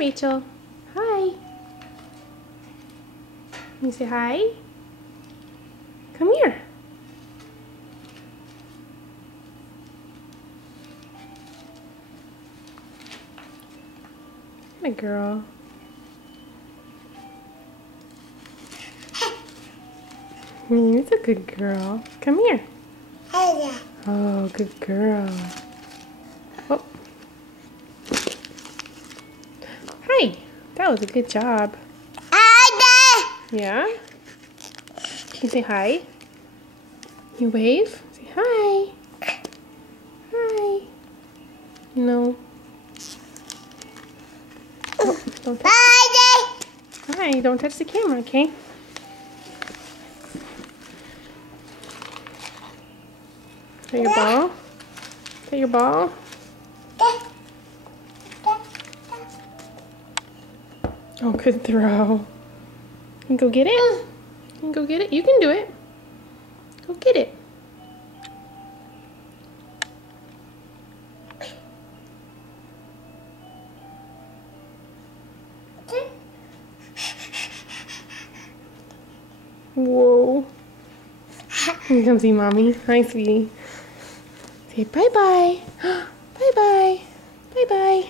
Rachel. Hi. Can you say hi? Come here. Good girl. You're a good girl. Come here. Oh, good girl. Oh. Hi. That was a good job. Yeah? Can you say hi? You wave? Say hi. Hi. No. Oh, don't touch. Hi, don't touch the camera, okay? Is that your ball? Is that your ball? Oh, good throw. You can go get it? You can go get it? You can do it. Go get it. Whoa. You come see mommy. Hi, sweetie. Say bye-bye. Bye-bye. Bye-bye.